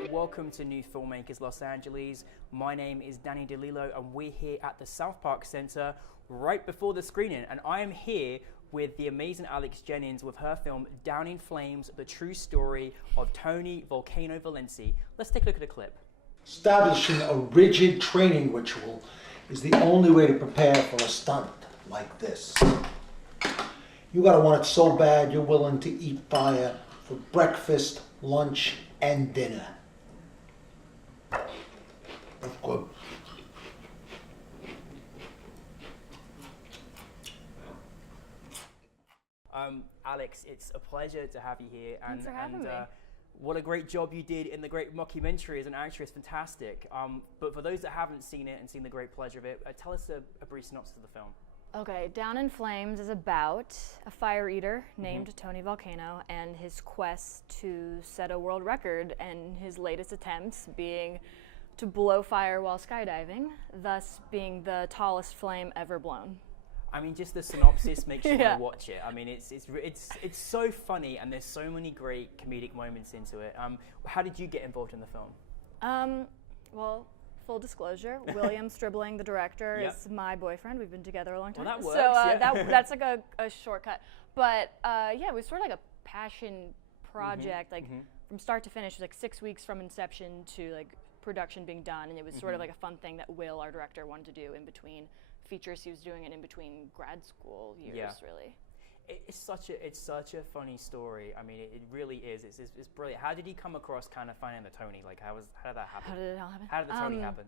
and welcome to New Filmmakers Los Angeles. My name is Danny DeLillo and we're here at the South Park Center right before the screening, and I am here with the amazing Alex Jennings with her film Down in Flames, the true story of Tony Volcano Valenci. Let's take a look at the clip. Establishing a rigid training ritual is the only way to prepare for a stunt like this. You gotta want it so bad you're willing to eat fire for breakfast, lunch, and dinner. That's good. Alex, it's a pleasure to have you here. Thanks for having me. What a great job you did in the great mockumentary as an actress, fantastic. But for those that haven't seen it and seen the great pleasure of it, tell us a brief synopsis of the film. Okay, Down in Flames is about a fire eater named Tony Volcano and his quest to set a world record, and his latest attempts being to blow fire while skydiving, thus being the tallest flame ever blown. I mean, just the synopsis makes you want to watch it. I mean, it's so funny, and there's so many great comedic moments into it. How did you get involved in the film? Well, full disclosure, William Stribling, the director, is my boyfriend. We've been together a long time. Well, that works, so that's like a shortcut. But yeah, it was sort of like a passion project, like from start to finish. It was like 6 weeks from inception to like production being done, and it was sort of like a fun thing that Will, our director, wanted to do in between features he was doing it in between grad school years, really. It's such a funny story. I mean, it really is. It's brilliant. How did he come across kind of finding the Tony? Like, how did that happen? How did it all happen? How did the Tony happen?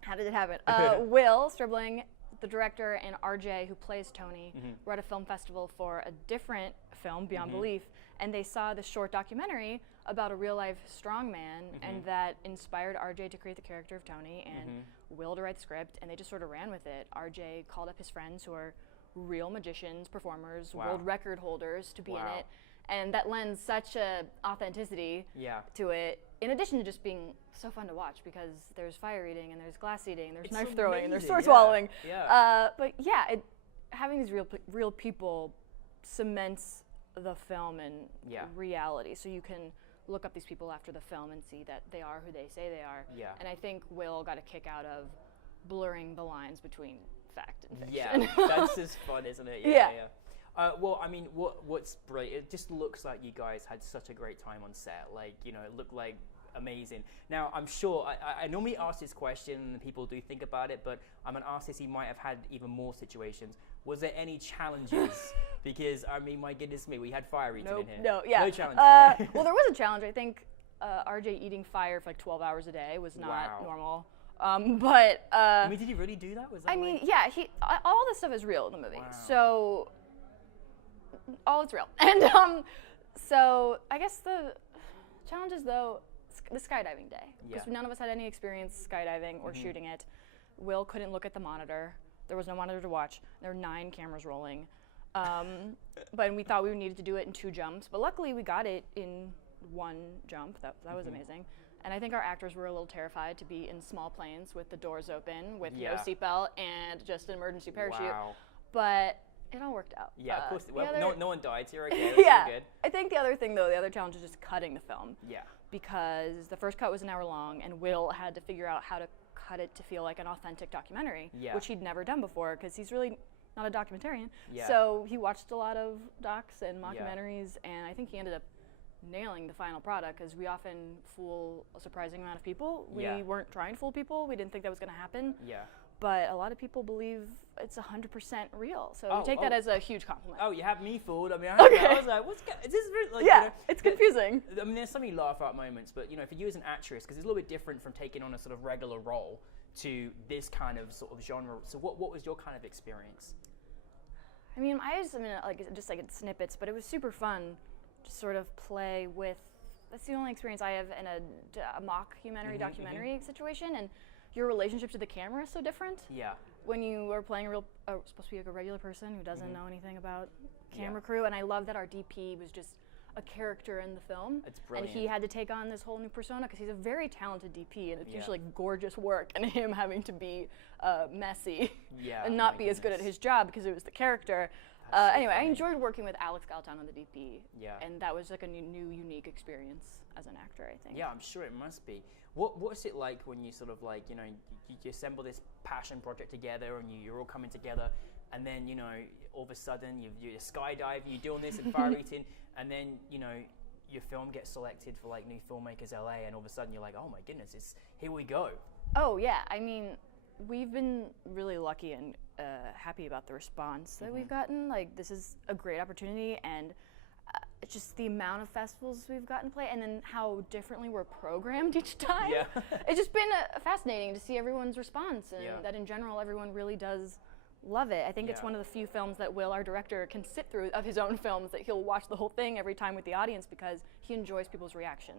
How did it happen? Will Stribling, the director, and RJ, who plays Tony, were at a film festival for a different film, Beyond Belief, and they saw this short documentary about a real-life strongman, and that inspired RJ to create the character of Tony, and Will to write the script, and they just sort of ran with it. RJ called up his friends who are real magicians, performers, world record holders to be in it, and that lends such a authenticity to it, in addition to just being so fun to watch, because there's fire eating, and there's glass eating, and there's knife throwing, and there's sword swallowing. But yeah, having these real people cements the film in reality, so you can look up these people after the film and see that they are who they say they are. And I think Will got a kick out of blurring the lines between fact and fiction. Yeah, that's just fun, isn't it? Well, I mean, what's brilliant, it just looks like you guys had such a great time on set. Like, you know, it looked like amazing. Now, I'm sure, I normally ask this question, and people do think about it, but I'm going to ask this, he might have had even more situations. Was there any challenges? Because, I mean, my goodness me, we had fire eating in here. No challenge. Well, there was a challenge. I think RJ eating fire for like 12 hours a day was not normal. But I mean, did he really do that? Was that I mean, yeah, all this stuff is real in the movie. So all it's real. And so I guess the challenge is, though, the skydiving day, because none of us had any experience skydiving or shooting it. Will couldn't look at the monitor. There was no monitor to watch. There were 9 cameras rolling. But we thought we needed to do it in 2 jumps, but luckily we got it in 1 jump. That was amazing. And I think our actors were a little terrified to be in small planes with the doors open, with no seatbelt and just an emergency parachute. But it all worked out. Yeah, of course. Well, no one died, so you're okay. Yeah. Good. I think the other thing, though, the other challenge is just cutting the film. Yeah. Because the first cut was an hour long, and Will had to figure out how to cut it to feel like an authentic documentary, which he'd never done before, because he's really not a documentarian. So he watched a lot of docs and mockumentaries, and I think he ended up nailing the final product, because we often fool a surprising amount of people. We weren't trying to fool people. We didn't think that was going to happen. But a lot of people believe it's 100% real. So we take that as a huge compliment. Oh, you have me fooled. I mean, I was like, is this real? Like, you know, it's confusing. I mean, there's so many laugh-out moments, but, you know, for you as an actress, because it's a little bit different from taking on a sort of regular role to this kind of sort of genre. So what was your kind of experience? I mean, just like snippets, but it was super fun to sort of play with. That's the only experience I have in a mockumentary, documentary situation, and your relationship to the camera is so different. When you are playing supposed to be like a regular person who doesn't know anything about camera crew, and I love that our DP was just a character in the film. It's brilliant. And he had to take on this whole new persona, because he's a very talented DP, and it's usually gorgeous work, and him having to be messy and not be as good at his job because it was the character. Anyway, I enjoyed working with Alex Galatano, the DP. Yeah. And that was like a new, unique experience as an actor, I think. Yeah, I'm sure it must be. What's it like when you sort of like, you know, you assemble this passion project together and you're all coming together, and then, you know, all of a sudden you skydive, you're doing this and fire eating, and then, you know, your film gets selected for like NewFilmmakers LA, and all of a sudden you're like, oh my goodness, here we go. Oh yeah, I mean, we've been really lucky and happy about the response that we've gotten. Like, this is a great opportunity, and just the amount of festivals we've gotten to play, and then how differently we're programmed each time. Yeah. It's just been fascinating to see everyone's response, and Yeah. that in general everyone really does love it. I think it's one of the few films that Will, our director, can sit through of his own films, that he'll watch the whole thing every time with the audience because he enjoys people's reaction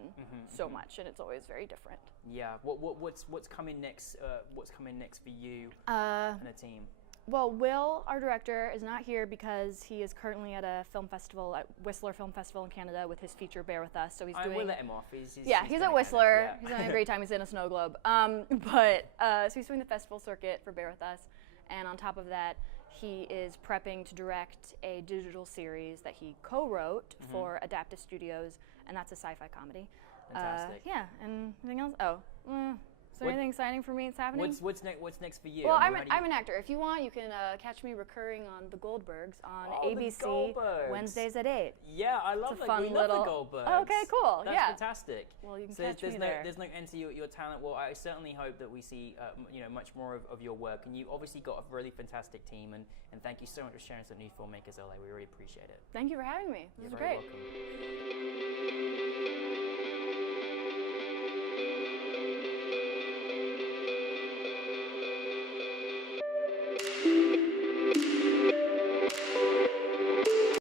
so much, and it's always very different. Yeah. What's coming next? What's coming next for you and the team? Well, Will, our director, is not here because he is currently at a film festival at Whistler Film Festival in Canada with his feature Bear With Us. So he's doing. We'll let him off. He's at Whistler. He's having a great time. He's in a snow globe. So he's doing the festival circuit for Bear With Us, and on top of that, he is prepping to direct a digital series that he co-wrote for Adaptive Studios, and that's a sci-fi comedy. Fantastic. Yeah, and anything else? Is there anything exciting for me that's happening? What's next for you? Well, I'm an actor. If you want, you can catch me recurring on The Goldbergs on ABC The Goldbergs. Wednesdays at 8. Yeah, I love It's a fun we little. love The Goldbergs. Oh, okay, cool. That's fantastic. Well, you can So catch me there. There's no end to your talent. Well, I certainly hope that we see much more of your work. And you've obviously got a really fantastic team. And thank you so much for sharing us at NewFilmmakers LA. We really appreciate it. Thank you for having me. This was You're very great. welcome.